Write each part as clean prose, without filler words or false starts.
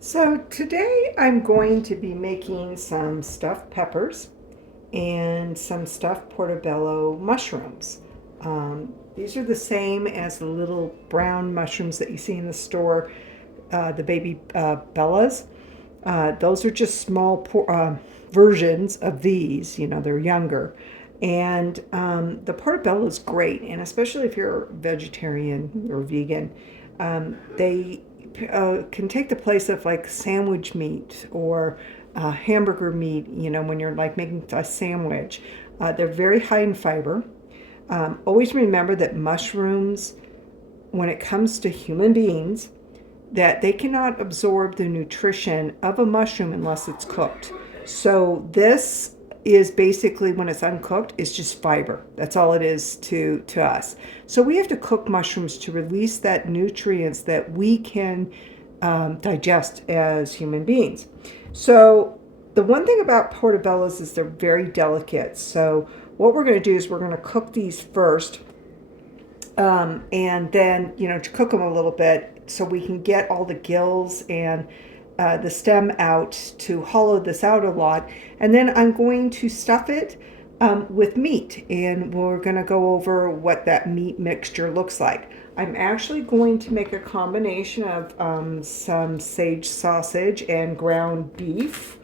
So today I'm going to be making some stuffed peppers and some stuffed portobello mushrooms. These are the same as the little brown mushrooms that you see in the store, the baby bellas. Those are just small versions of these. They're younger. And the portobello is great, and especially if you're vegetarian or vegan, they can take the place of like sandwich meat or hamburger meat, when you're like making a sandwich. They're very high in fiber. Always remember that mushrooms, when it comes to human beings, that they cannot absorb the nutrition of a mushroom unless it's cooked. So this is basically, when it's uncooked, it's just fiber. That's all it is to us. So we have to cook mushrooms to release that nutrients that we can digest as human beings. So the one thing about portobellos is they're very delicate. So what we're going to do is we're going to cook these first, and then to cook them a little bit so we can get all the gills and the stem out, to hollow this out a lot. And then I'm going to stuff it with meat, and we're going to go over what that meat mixture looks like. I'm actually going to make a combination of some sage sausage and ground beef.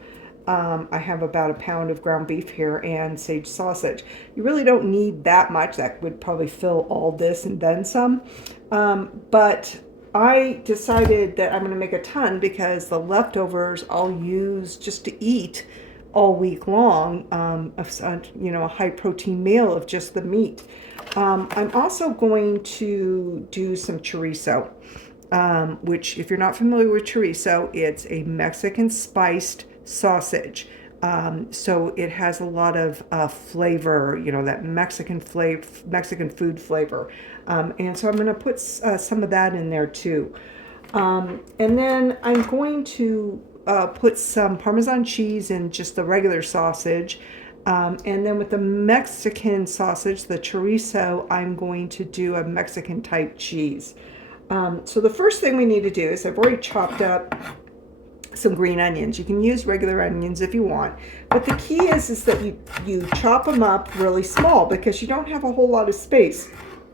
I have about a pound of ground beef here and sage sausage. You really don't need that much. That would probably fill all this and then some. But I decided that I'm going to make a ton because the leftovers I'll use just to eat all week long, a high protein meal of just the meat. I'm also going to do some chorizo, which, if you're not familiar with chorizo, it's a Mexican spiced sausage. So it has a lot of flavor, that Mexican food flavor. And so I'm going to put some of that in there too. And then I'm going to put some Parmesan cheese and just the regular sausage. And then with the Mexican sausage, the chorizo, I'm going to do a Mexican type cheese. So the first thing we need to do is, I've already chopped up some green onions. You can use regular onions if you want, but the key is that you chop them up really small, because you don't have a whole lot of space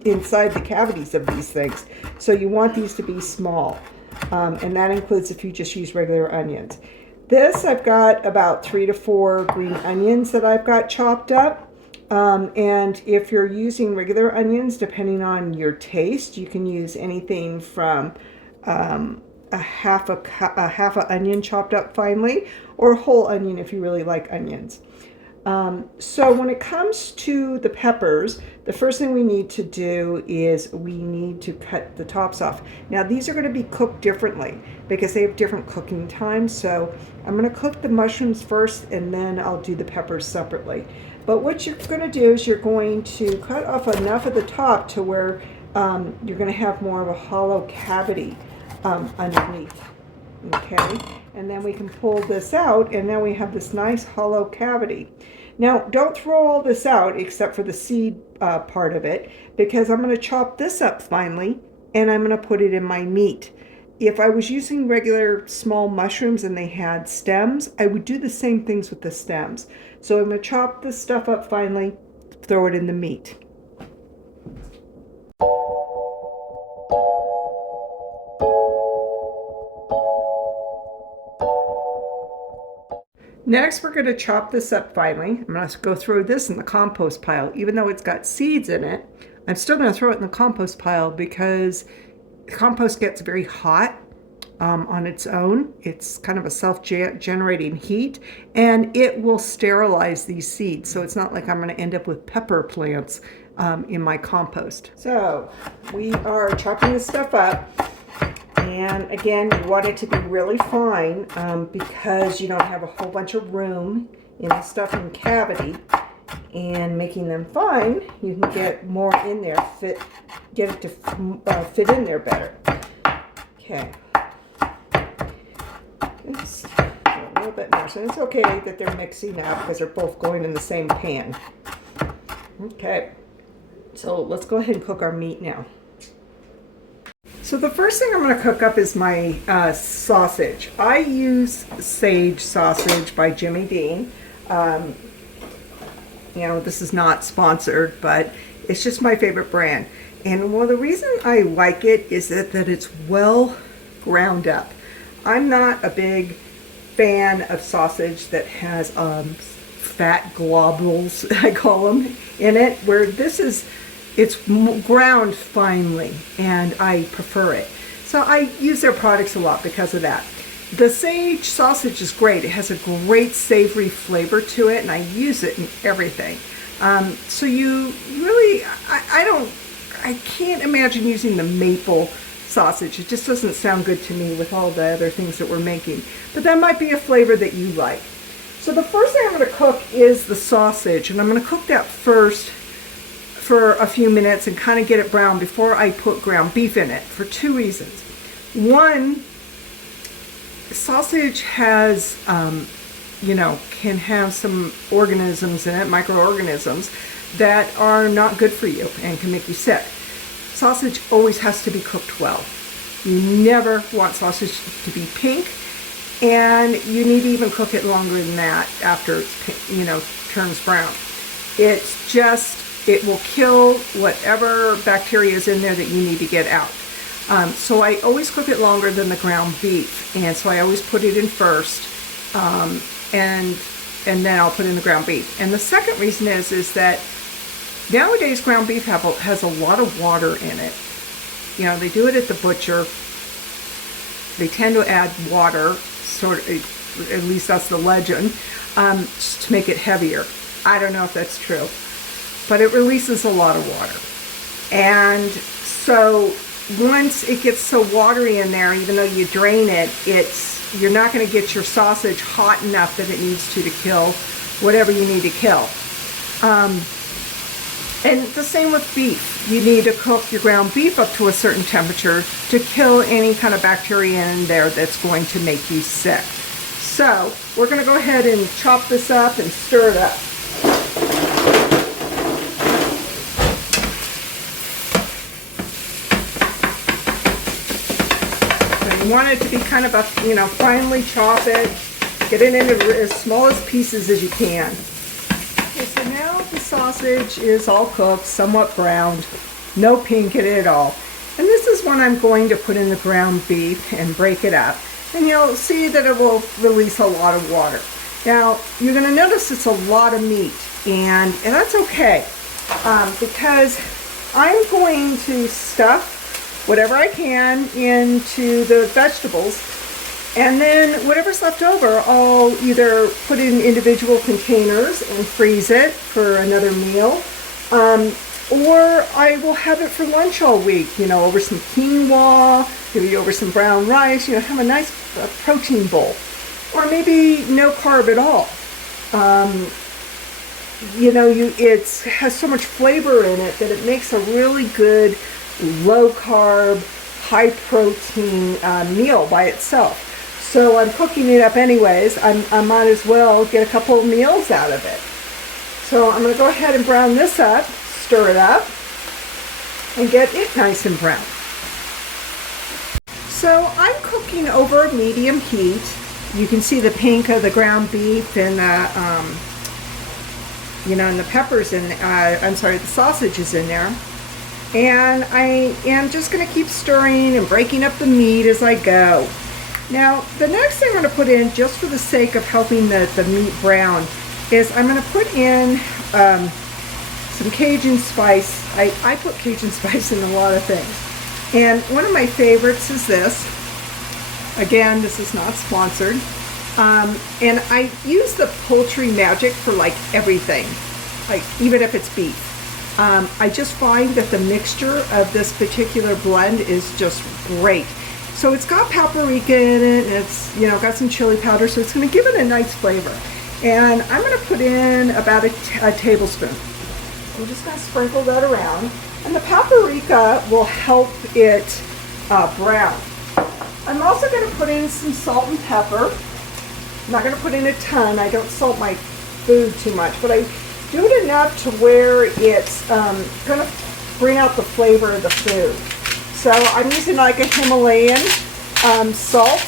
inside the cavities of these things. So you want these to be small, and that includes if you just use regular onions. This, I've got about 3 to 4 green onions that I've got chopped up. And if you're using regular onions, depending on your taste, you can use anything from a half a onion chopped up finely, or a whole onion if you really like onions. So when it comes to the peppers, the first thing we need to do is we need to cut the tops off. Now these are going to be cooked differently because they have different cooking times. So I'm going to cook the mushrooms first, and then I'll do the peppers separately. But what you're going to do is you're going to cut off enough at the top to where you're going to have more of a hollow cavity underneath. Okay, and then we can pull this out, and now we have this nice hollow cavity. Now don't throw all this out except for the seed part of it, because I'm going to chop this up finely and I'm going to put it in my meat. If I was using regular small mushrooms and they had stems, I would do the same things with the stems. So I'm going to chop this stuff up finely, throw it in the meat. Next, we're going to chop this up finely. I'm going to go throw this in the compost pile. Even though it's got seeds in it, I'm still going to throw it in the compost pile because compost gets very hot on its own. It's kind of a self-generating heat, and it will sterilize these seeds. So it's not like I'm going to end up with pepper plants in my compost. So we are chopping this stuff up. And again, you want it to be really fine because you don't have a whole bunch of room in the stuffing cavity. And making them fine, you can get more in there, get it to fit in there better. Okay. It's a little bit more, so it's okay that they're mixing now because they're both going in the same pan. Okay, so let's go ahead and cook our meat now. So the first thing I'm going to cook up is my sausage. I use Sage Sausage by Jimmy Dean. You know, this is not sponsored, but it's just my favorite brand. And well, the reason I like it is that it's well ground up. I'm not a big fan of sausage that has fat globules, I call them, in it, where this is, it's ground finely, and I prefer it. So I use their products a lot because of that. The Sage sausage is great. It has a great savory flavor to it, and I use it in everything. So you really, I can't imagine using the maple sausage. It just doesn't sound good to me with all the other things that we're making. But that might be a flavor that you like. So the first thing I'm going to cook is the sausage, and I'm going to cook that first for a few minutes and kind of get it brown before I put ground beef in it, for two reasons. One, sausage has, you know, can have some organisms in it, microorganisms, that are not good for you and can make you sick. Sausage always has to be cooked well. You never want sausage to be pink, and you need to even cook it longer than that after it's, you know, turns brown. It's just, it will kill whatever bacteria is in there that you need to get out. So I always cook it longer than the ground beef, and so I always put it in first, and then I'll put in the ground beef. And the second reason is that nowadays ground beef has a lot of water in it. You know, they do it at the butcher. They tend to add water, sort of, at least that's the legend, to make it heavier. I don't know if that's true, but it releases a lot of water. And so once it gets so watery in there, even though you drain it, you're not going to get your sausage hot enough that it needs to kill whatever you need to kill. And the same with beef. You need to cook your ground beef up to a certain temperature to kill any kind of bacteria in there that's going to make you sick. So we're going to go ahead and chop this up and stir it up. You want it to be kind of a, you know, finely chop it, get it into as small as pieces as you can. Okay, so now the sausage is all cooked, somewhat browned, no pink in it at all. And this is when I'm going to put in the ground beef and break it up. And you'll see that it will release a lot of water. Now, you're going to notice it's a lot of meat, and that's okay, because I'm going to stuff whatever I can into the vegetables, and then whatever's left over I'll either put in individual containers and freeze it for another meal, or I will have it for lunch all week, you know, over some quinoa, maybe over some brown rice, you know, have a nice protein bowl, or maybe no carb at all. You know, it has so much flavor in it that it makes a really good low carb, high protein meal by itself. So I'm cooking it up anyways. I might as well get a couple of meals out of it. So I'm going to go ahead and brown this up, stir it up, and get it nice and brown. So I'm cooking over medium heat. You can see the pink of the ground beef and the, you know, and the peppers and the sausage is in there. And I am just going to keep stirring and breaking up the meat as I go. Now, the next thing I'm going to put in, just for the sake of helping the meat brown, is I'm going to put in some Cajun spice. I put Cajun spice in a lot of things. And one of my favorites is this. Again, this is not sponsored. And I use the Poultry Magic for like everything, like even if it's beef. I just find that the mixture of this particular blend is just great. So it's got paprika in it, and it's, you know, got some chili powder, so it's going to give it a nice flavor. And I'm going to put in about a tablespoon. I'm just going to sprinkle that around, and the paprika will help it brown. I'm also going to put in some salt and pepper. I'm not going to put in a ton. I don't salt my food too much, but I do it enough to where it's going to bring out the flavor of the food. So I'm using like a Himalayan salt.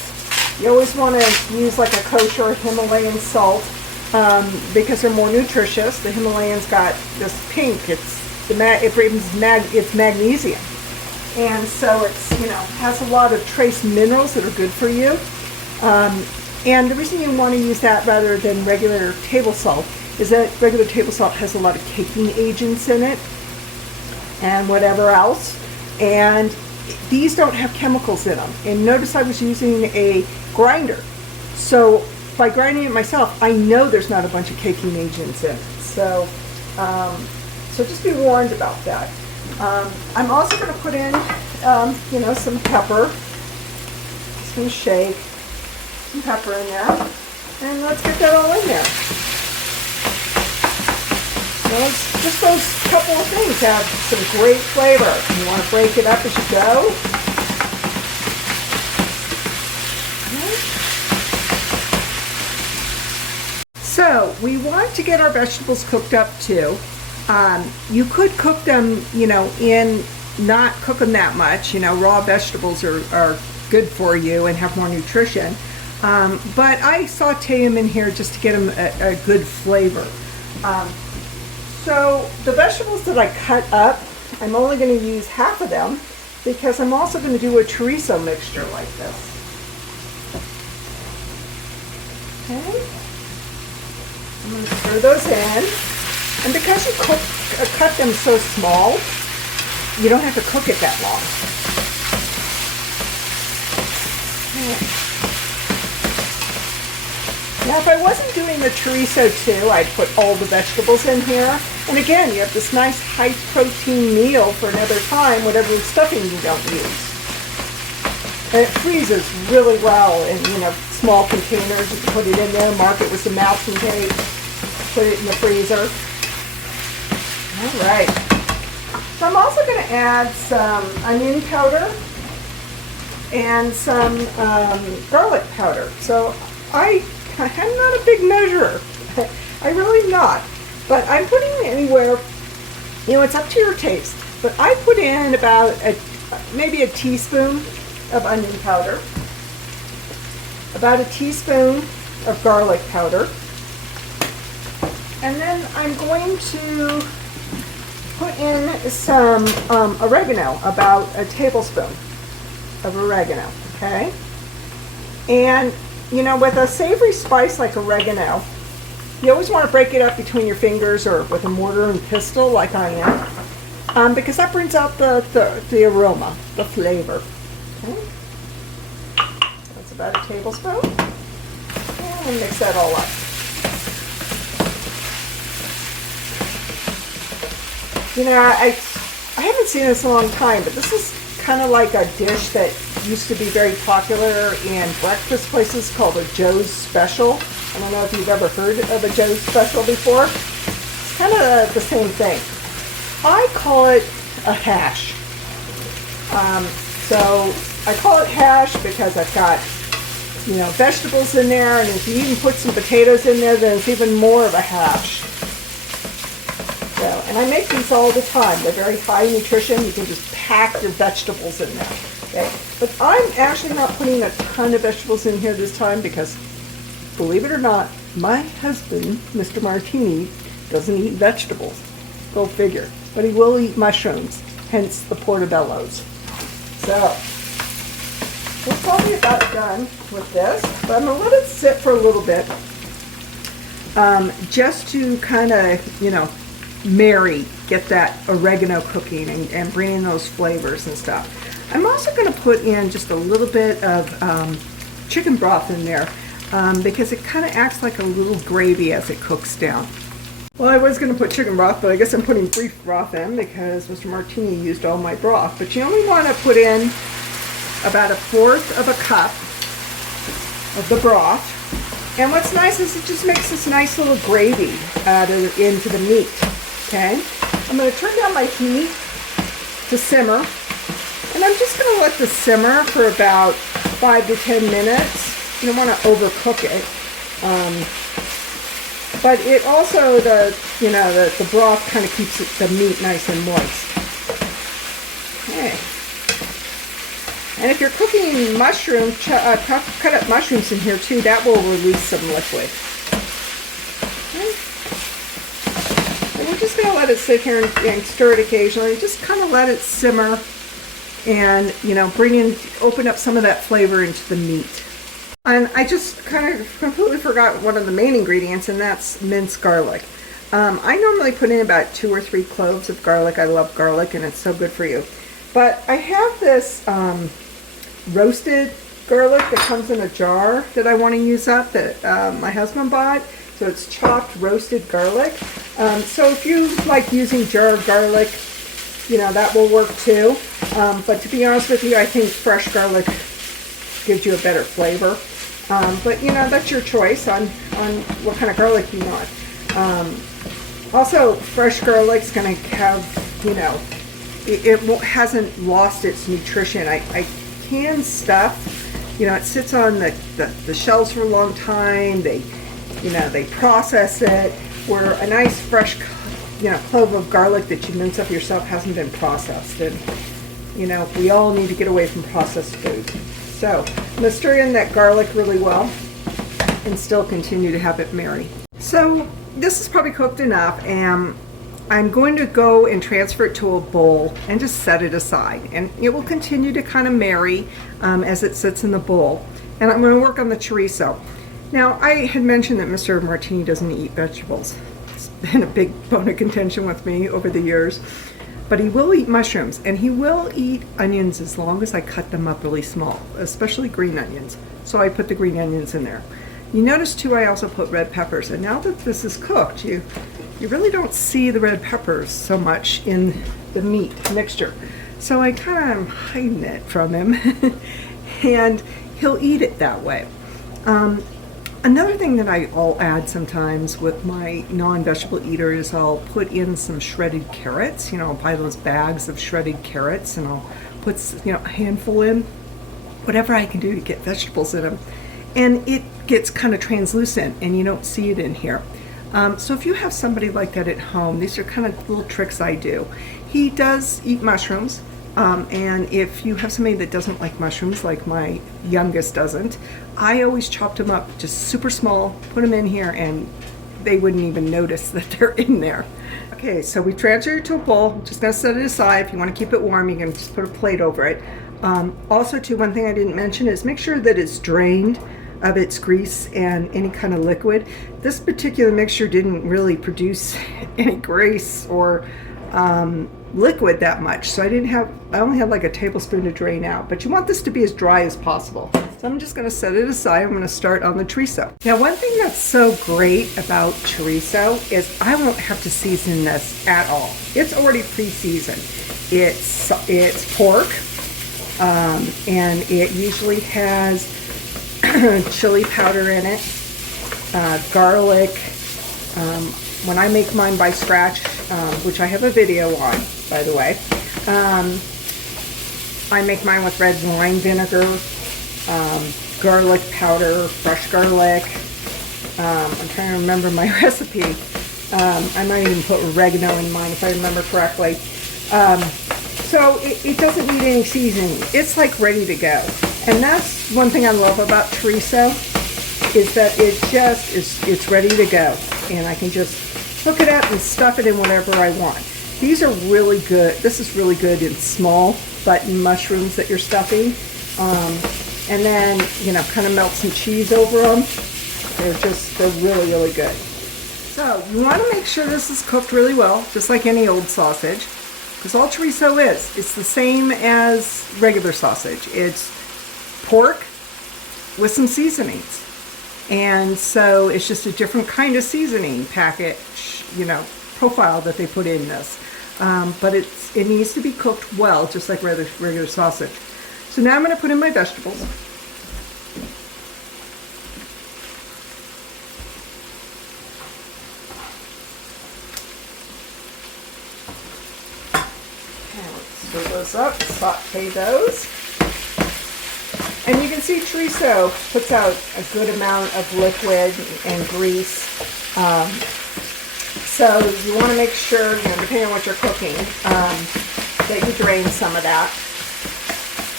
You always want to use like a kosher Himalayan salt because they're more nutritious. The Himalayan's got this pink. It's magnesium, and so it's has a lot of trace minerals that are good for you. And the reason you want to use that rather than regular table salt is that regular table salt has a lot of caking agents in it and whatever else. And these don't have chemicals in them. And notice I was using a grinder. So by grinding it myself, I know there's not a bunch of caking agents in it. So, so just be warned about that. I'm also going to put in, some pepper. Just going to shake some pepper in there. And let's get that all in there. Just those couple of things have some great flavor. You want to break it up as you go. So we want to get our vegetables cooked up too. You could cook them, in not cook them that much. Raw vegetables are good for you and have more nutrition. But I saute them in here just to get them a good flavor. So the vegetables that I cut up, I'm only going to use half of them because I'm also going to do a chorizo mixture like this. Okay. I'm going to stir those in. And because you cut them so small, you don't have to cook it that long. Okay. Now, if I wasn't doing the chorizo too, I'd put all the vegetables in here. And again, you have this nice high-protein meal for another time, whatever stuffing you don't use. And it freezes really well in, small containers. You can put it in there, mark it with some masking tape, put it in the freezer. All right. So I'm also going to add some onion powder and some garlic powder. So I'm not a big measurer. I really not. But I'm putting anywhere, it's up to your taste. But I put in about maybe a teaspoon of onion powder, about a teaspoon of garlic powder, and then I'm going to put in some oregano, about a tablespoon of oregano, okay? And with a savory spice like oregano, you always want to break it up between your fingers or with a mortar and pestle like I am, because that brings out the aroma, the flavor. Okay. That's about a tablespoon. And mix that all up. I haven't seen this in a long time, but this is kind of like a dish that used to be very popular in breakfast places called a Joe's Special. I don't know if you've ever heard of a Joe's Special before. It's kind of the same thing. I call it a hash. So I call it hash because I've got, vegetables in there, and if you even put some potatoes in there, then it's even more of a hash. So, and I make these all the time. They're very high nutrition. You can just pack your vegetables in there. Okay? But I'm actually not putting a ton of vegetables in here this time because, believe it or not, my husband, Mr. Martini, doesn't eat vegetables. Go figure. But he will eat mushrooms, hence the Portobellos. So, we're probably about done with this, but I'm going to let it sit for a little bit just to kind of, marry, get that oregano cooking and bring in those flavors and stuff. I'm also going to put in just a little bit of chicken broth in there because it kind of acts like a little gravy as it cooks down. Well, I was going to put chicken broth, but I guess I'm putting beef broth in because Mr. Martini used all my broth. But you only want to put in about 1/4 of a cup of the broth. And what's nice is it just makes this nice little gravy into the meat. Okay? I'm going to turn down my heat to simmer. And I'm just going to let this simmer for about 5 to 10 minutes. You don't want to overcook it. But it also, the broth kind of keeps the meat nice and moist. Okay. And if you're cooking mushrooms, cut up mushrooms in here too. That will release some liquid. Okay. And we're just going to let it sit here and stir it occasionally. Just kind of let it simmer and, you know, open up some of that flavor into the meat. And I just kind of completely forgot one of the main ingredients, and that's minced garlic. I normally put in about 2 or 3 cloves of garlic. I love garlic, and it's so good for you. But I have this roasted garlic that comes in a jar that I want to use up that my husband bought. So it's chopped roasted garlic. So if you like using jar garlic, you know, that will work too. But to be honest with you, I think fresh garlic gives you a better flavor. But you know, that's your choice on what kind of garlic you want. Also, fresh garlic's going to have, you know, it hasn't lost its nutrition. I can stuff, you know, it sits on the shelves for a long time. They process it, where a nice fresh, you know, clove of garlic that you mince up yourself hasn't been processed. And, you know, we all need to get away from processed food. So I'm going to stir in that garlic really well and still continue to have it marry. So this is probably cooked enough, and I'm going to go and transfer it to a bowl and just set it aside. And it will continue to kind of marry as it sits in the bowl. And I'm going to work on the chorizo. Now, I had mentioned that Mr. Martini doesn't eat vegetables. It's been a big bone of contention with me over the years. But he will eat mushrooms, and he will eat onions as long as I cut them up really small, especially green onions. So I put the green onions in there. You notice too, I also put red peppers. And now that this is cooked, you really don't see the red peppers so much in the meat mixture. So I kind of am hiding it from him, and he'll eat it that way. Another thing that I'll add sometimes with my non-vegetable eater is I'll put in some shredded carrots. You know, I'll buy those bags of shredded carrots, and I'll put, you know, a handful in, whatever I can do to get vegetables in them. And it gets kind of translucent, and you don't see it in here. So if you have somebody like that at home, these are kind of little tricks I do. He does eat mushrooms, and if you have somebody that doesn't like mushrooms, like my youngest doesn't, I always chopped them up just super small, put them in here, and they wouldn't even notice that they're in there. Okay, so we transferred it to a bowl. Just gonna set it aside. If you want to keep it warm, you can just put a plate over it. Also, too, one thing I didn't mention is make sure that it's drained of its grease and any kind of liquid. This particular mixture didn't really produce any grease or liquid that much, so I only had like a tablespoon to drain out. But you want this to be as dry as possible. So I'm just going to set it aside. I'm going to start on the chorizo. Now, one thing that's so great about chorizo is I won't have to season this at all. It's already pre-seasoned. It's pork, and it usually has chili powder in it, garlic. When I make mine by scratch, which I have a video on, by the way, I make mine with red wine vinegar, garlic powder, fresh garlic. I'm trying to remember my recipe. I might even put oregano in mine if I remember correctly. So it doesn't need any seasoning. It's like ready to go. And that's one thing I love about chorizo, is that it's ready to go. And I can just hook it up and stuff it in whatever I want. These are really good. This is really good in small button mushrooms that you're stuffing. And then, you know, kind of melt some cheese over them. They're really, really good. So you want to make sure this is cooked really well, just like any old sausage. Because all chorizo is. It's the same as regular sausage. It's pork with some seasonings. And so it's just a different kind of seasoning package, you know, profile that they put in this. But it needs to be cooked well, just like regular sausage. So now I'm going to put in my vegetables. Stir those up, saute those. And you can see chorizo puts out a good amount of liquid and grease. So you want to make sure, you know, depending on what you're cooking, that you drain some of that.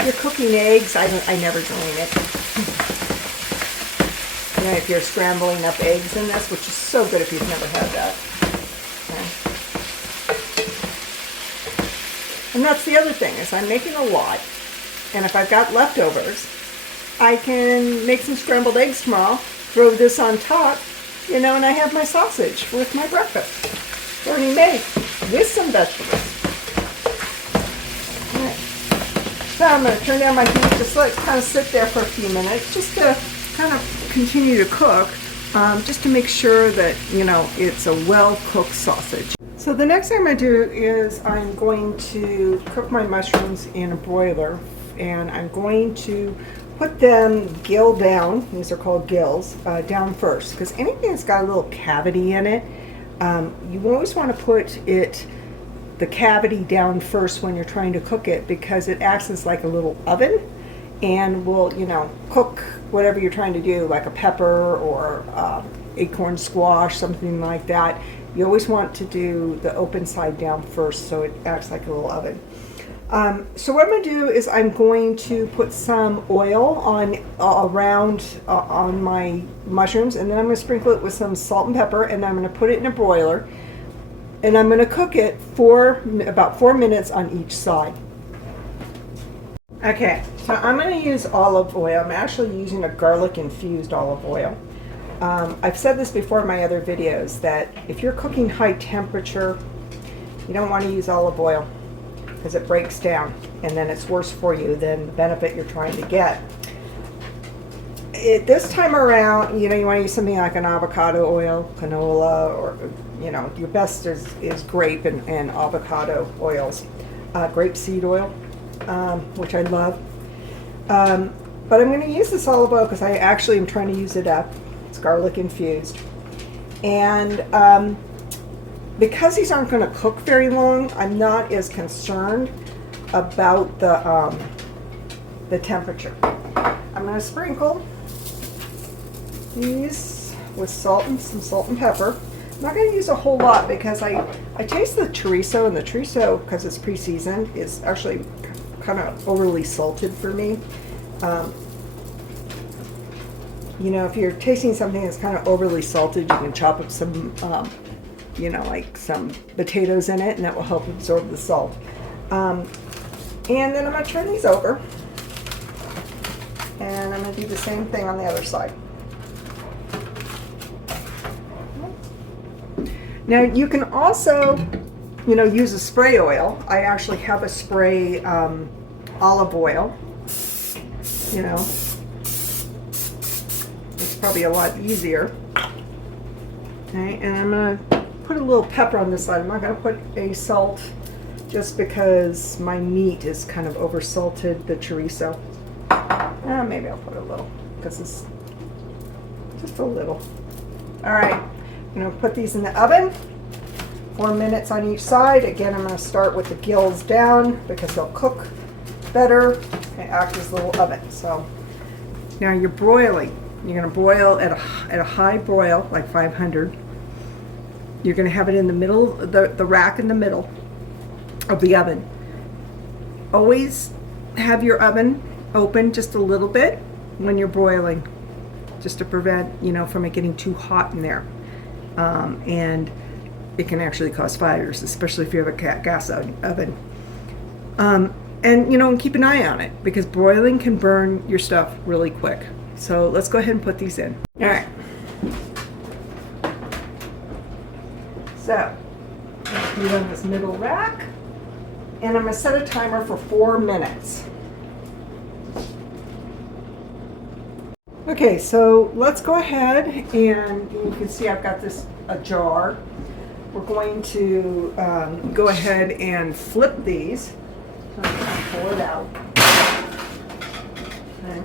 you're cooking eggs, I never drain it. You know, if you're scrambling up eggs in this, which is so good if you've never had that. Okay. And that's the other thing, is I'm making a lot. And if I've got leftovers, I can make some scrambled eggs tomorrow, throw this on top, you know, and I have my sausage with my breakfast already made with some vegetables. All right. So I'm going to turn down my heat, just let it kind of sit there for a few minutes, just to kind of continue to cook, just to make sure that, you know, it's a well-cooked sausage. So the next thing I'm going to do is I'm going to cook my mushrooms in a broiler, and I'm going to put them gill down, these are called gills, down first, because anything that's got a little cavity in it, you always want to put the cavity down first when you're trying to cook it, because it acts as like a little oven and will, you know, cook whatever you're trying to do, like a pepper or acorn squash, something like that. You always want to do the open side down first so it acts like a little oven. So what I'm going to do is I'm going to put some oil on on my mushrooms, and then I'm going to sprinkle it with some salt and pepper, and I'm going to put it in a broiler, and I'm going to cook it for about 4 minutes on each side. Okay, so I'm going to use olive oil. I'm actually using a garlic infused olive oil. I've said this before in my other videos that if you're cooking high temperature, you don't want to use olive oil, because it breaks down and then it's worse for you than the benefit you're trying to get. This time around, you know, you want to use something like an avocado oil, canola, or, you know, your best is grape and avocado oils. Grapeseed oil, which I love. But I'm going to use this olive oil because I actually am trying to use it up. It's garlic infused. And because these aren't going to cook very long, I'm not as concerned about the temperature. I'm going to sprinkle these with some salt and pepper. I'm not going to use a whole lot because I taste the chorizo, and the chorizo, because it's pre-seasoned, is actually kind of overly salted for me. You know, if you're tasting something that's kind of overly salted, you can chop up some you know, like some potatoes in it, and that will help absorb the salt. And then I'm going to turn these over, and I'm going to do the same thing on the other side. Now you can also, you know, use a spray oil. I actually have a spray olive oil. You know, it's probably a lot easier. Okay, and I'm going to put a little pepper on this side. I'm not going to put a salt just because my meat is kind of over salted, the chorizo. Maybe I'll put a little because it's just a little. All right, I'm going to put these in the oven, 4 minutes on each side. Again, I'm going to start with the gills down because they'll cook better and act as a little oven. So now you're broiling. You're going to broil at a high broil, like 500. You're going to have it in the middle, the rack in the middle of the oven. Always have your oven open just a little bit when you're broiling, just to prevent, you know, from it getting too hot in there. And it can actually cause fires, especially if you have a gas oven. And, you know, and keep an eye on it, because broiling can burn your stuff really quick. So let's go ahead and put these in. All right. So, let's put it on this middle rack, and I'm going to set a timer for 4 minutes. Okay, so let's go ahead, and you can see I've got a jar. We're going to go ahead and flip these. So I'm going to pull it out. Okay.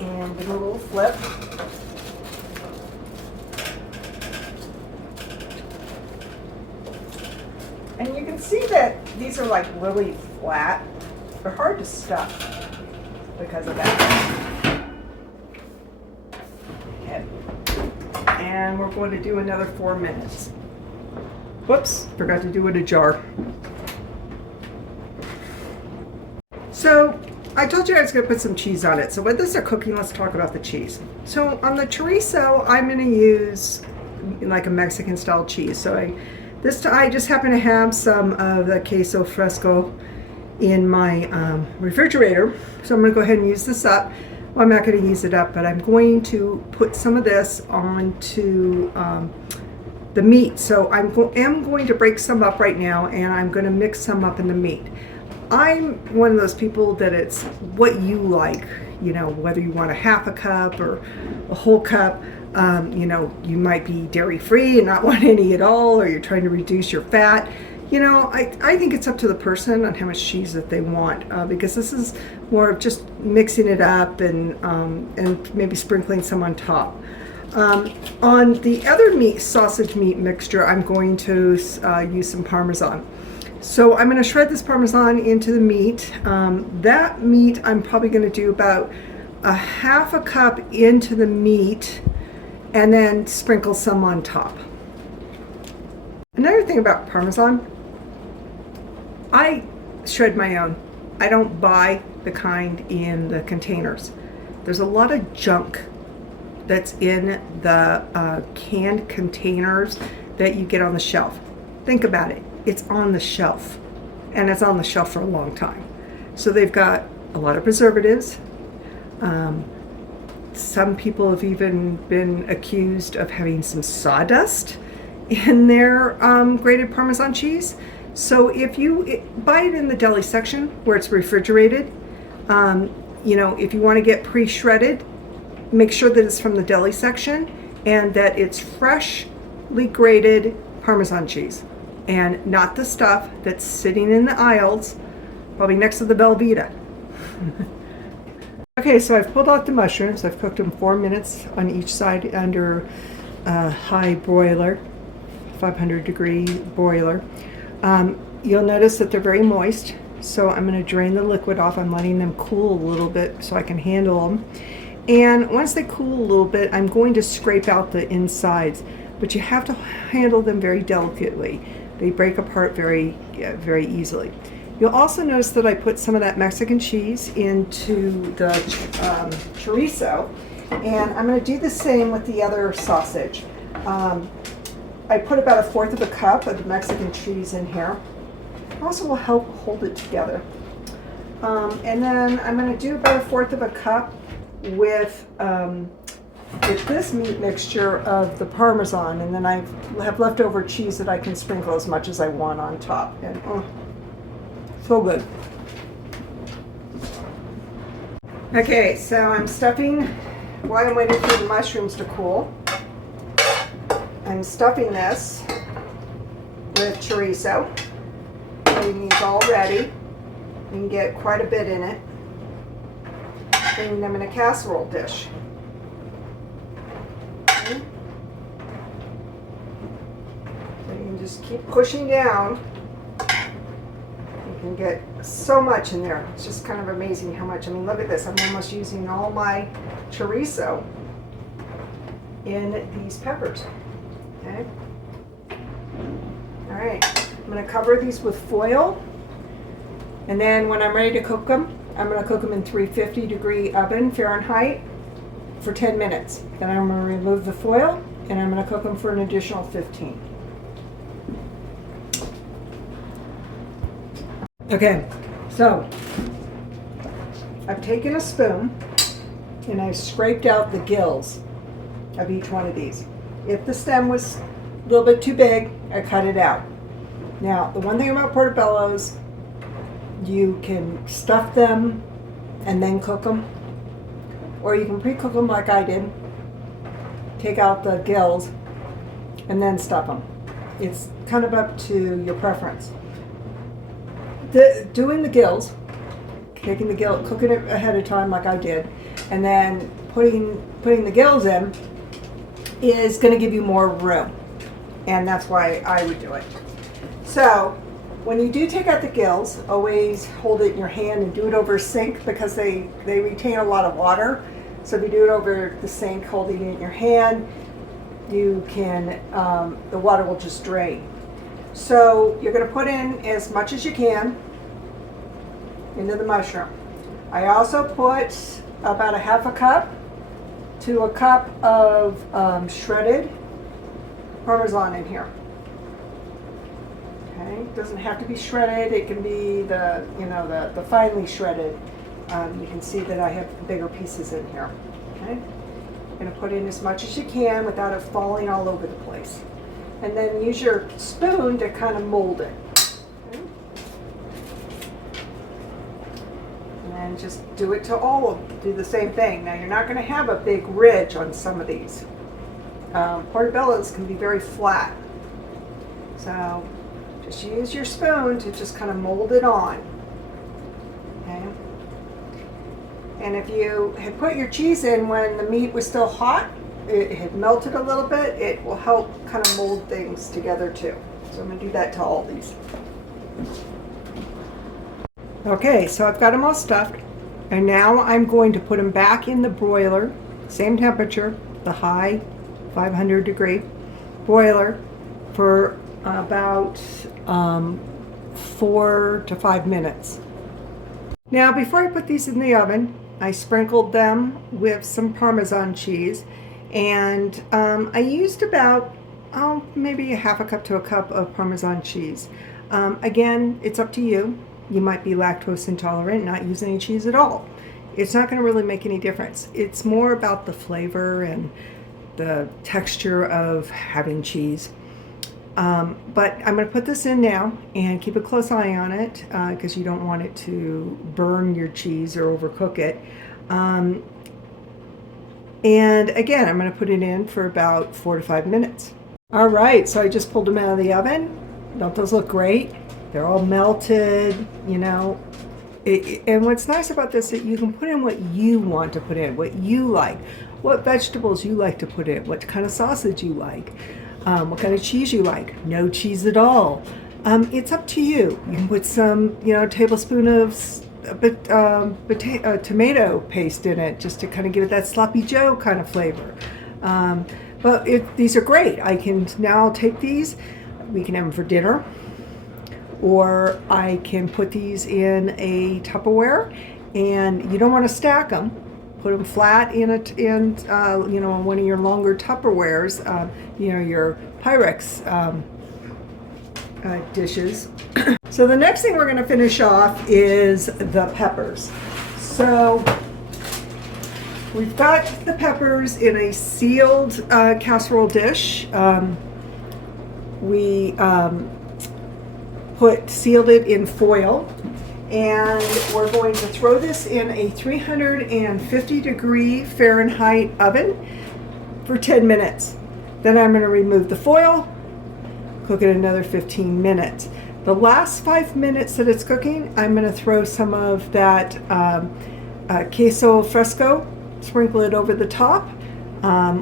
And give it a little flip. And you can see that these are like really flat. They're hard to stuff because of that. Okay. And we're going to do another 4 minutes. Whoops, forgot to do it in a jar. So I told you I was going to put some cheese on it. So while those are cooking, let's talk about the cheese. So on the chorizo, I'm going to use like a Mexican style cheese. So I just happen to have some of the queso fresco in my refrigerator. So I'm going to go ahead and use this up. Well, I'm not going to use it up, but I'm going to put some of this onto the meat. So I am going to break some up right now, and I'm going to mix some up in the meat. I'm one of those people that it's what you like, you know, whether you want a half a cup or a whole cup. You know, you might be dairy free and not want any at all, or you're trying to reduce your fat. You know, I think it's up to the person on how much cheese that they want, because this is more of just mixing it up and maybe sprinkling some on top. On the other sausage meat mixture, I'm going to use some Parmesan. So I'm going to shred this Parmesan into the meat. That meat I'm probably going to do about a half a cup into the meat and then sprinkle some on top. Another thing about Parmesan, I shred my own. I don't buy the kind in the containers. There's a lot of junk that's in the canned containers that you get on the shelf. Think about it. It's on the shelf, and it's on the shelf for a long time. So they've got a lot of preservatives. Some people have even been accused of having some sawdust in their grated Parmesan cheese. So if you buy it in the deli section where it's refrigerated, you know, if you want to get pre-shredded, make sure that it's from the deli section and that it's freshly grated Parmesan cheese and not the stuff that's sitting in the aisles, probably next to the Belvita. Okay, so I've pulled out the mushrooms. I've cooked them 4 minutes on each side under a high broiler, 500-degree broiler. You'll notice that they're very moist, so I'm going to drain the liquid off. I'm letting them cool a little bit so I can handle them. And once they cool a little bit, I'm going to scrape out the insides, but you have to handle them very delicately. They break apart very easily. You'll also notice that I put some of that Mexican cheese into the chorizo, and I'm going to do the same with the other sausage. I put about 1/4 of a cup of the Mexican cheese in here. Also will help hold it together. And then I'm going to do about 1/4 of a cup with this meat mixture of the Parmesan, and then I have leftover cheese that I can sprinkle as much as I want on top. And so good. Okay, so I'm stuffing, while I'm waiting for the mushrooms to cool, I'm stuffing this with chorizo. Getting these all ready. You can get quite a bit in it. Putting them in a casserole dish. Okay. So you can just keep pushing down. You can get so much in there. It's just kind of amazing how much. I mean, look at this. I'm almost using all my chorizo in these peppers. Okay. All right. I'm going to cover these with foil. And then when I'm ready to cook them, I'm going to cook them in 350-degree oven, Fahrenheit, for 10 minutes. Then I'm going to remove the foil, and I'm going to cook them for an additional 15. Okay, so I've taken a spoon, and I've scraped out the gills of each one of these. If the stem was a little bit too big, I cut it out. Now, the one thing about portobellos, you can stuff them and then cook them, or you can pre-cook them like I did, take out the gills and then stuff them. It's kind of up to your preference. Doing the gills, taking the gill, cooking it ahead of time like I did, and then putting the gills in is going to give you more room, and that's why I would do it. So when you do take out the gills, always hold it in your hand and do it over a sink, because they retain a lot of water. So if you do it over the sink, holding it in your hand, you can, the water will just drain. So you're going to put in as much as you can, into the mushroom. I also put about a half a cup to a cup of shredded Parmesan in here. Okay, it doesn't have to be shredded. It can be the finely shredded. You can see that I have bigger pieces in here. Okay, you're going to put in as much as you can without it falling all over the place, and then use your spoon to kind of mold it. Okay? And just do it to all of them. Do the same thing. Now you're not going to have a big ridge on some of these. Portobellos can be very flat, so just use your spoon to just kind of mold it on. Okay. And if you had put your cheese in when the meat was still hot, it had melted a little bit, it will help kind of mold things together too. So I'm going to do that to all these. Okay, so I've got them all stuffed, and now I'm going to put them back in the broiler, same temperature, the high 500 degree broiler, for about 4 to 5 minutes. Now before I put these in the oven, I sprinkled them with some Parmesan cheese, and I used about maybe a half a cup to a cup of Parmesan cheese. Again, it's up to you. You might be lactose intolerant, not use any cheese at all. It's not going to really make any difference. It's more about the flavor and the texture of having cheese. But I'm going to put this in now and keep a close eye on it because you don't want it to burn your cheese or overcook it. And again, I'm going to put it in for about 4 to 5 minutes. All right, so I just pulled them out of the oven. Don't those look great? They're all melted, you know. And what's nice about this is that you can put in what you want to put in, what you like, what vegetables you like to put in, what kind of sausage you like, what kind of cheese you like. No cheese at all. It's up to you. You can put some, tablespoon of tomato paste in it just to kind of give it that sloppy Joe kind of flavor. But these are great. I can now take these. We can have them for dinner. Or I can put these in a Tupperware, and you don't want to stack them. Put them flat in one of your longer Tupperwares, your Pyrex dishes. So the next thing we're going to finish off is the peppers. So we've got the peppers in a sealed casserole dish. We sealed it in foil, and we're going to throw this in a 350 degree Fahrenheit oven for 10 minutes. Then I'm going to remove the foil, cook it another 15 minutes. The last 5 minutes that it's cooking, I'm going to throw some of that queso fresco, sprinkle it over the top,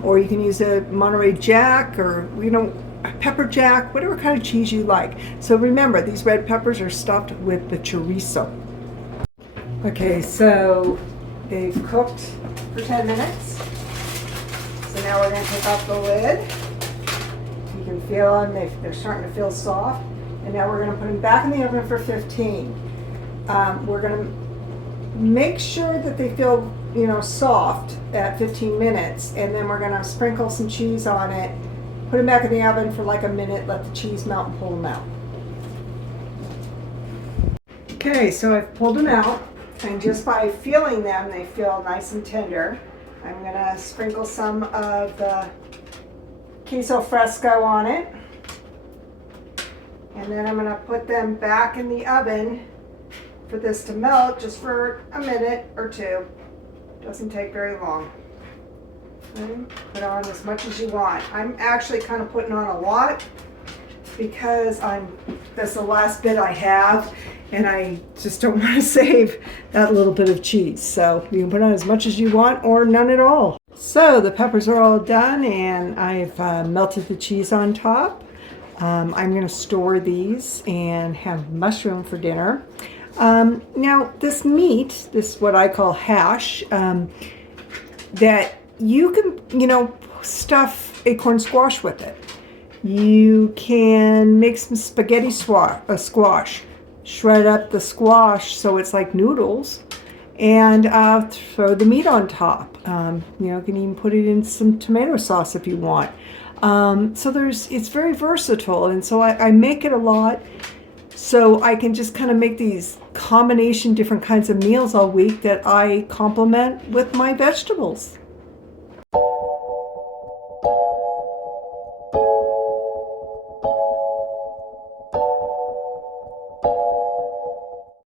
or you can use a Monterey Jack or pepper jack, whatever kind of cheese you like. So remember, these red peppers are stuffed with the chorizo. Okay, so they've cooked for 10 minutes. So now we're going to take off the lid. You can feel them, they're starting to feel soft. And now we're going to put them back in the oven for 15. We're going to make sure that they feel soft at 15 minutes, and then we're going to sprinkle some cheese on it. Put them back in the oven for like a minute, let the cheese melt, and pull them out. Okay, so I've pulled them out, and just by feeling them, they feel nice and tender. I'm going to sprinkle some of the queso fresco on it, and then I'm going to put them back in the oven for this to melt just for a minute or two. Doesn't take very long. Put on as much as you want. I'm actually kind of putting on a lot because that's the last bit I have, and I just don't want to save that little bit of cheese. So you can put on as much as you want or none at all. So the peppers are all done, and I've melted the cheese on top. I'm going to store these and have mushroom for dinner. Now this meat, this what I call hash, that you can, stuff acorn squash with it. You can make some spaghetti squash. shred up the squash so it's like noodles, and throw the meat on top. You can even put it in some tomato sauce if you want. So it's very versatile, and so I make it a lot, so I can just kind of make these combination different kinds of meals all week that I complement with my vegetables.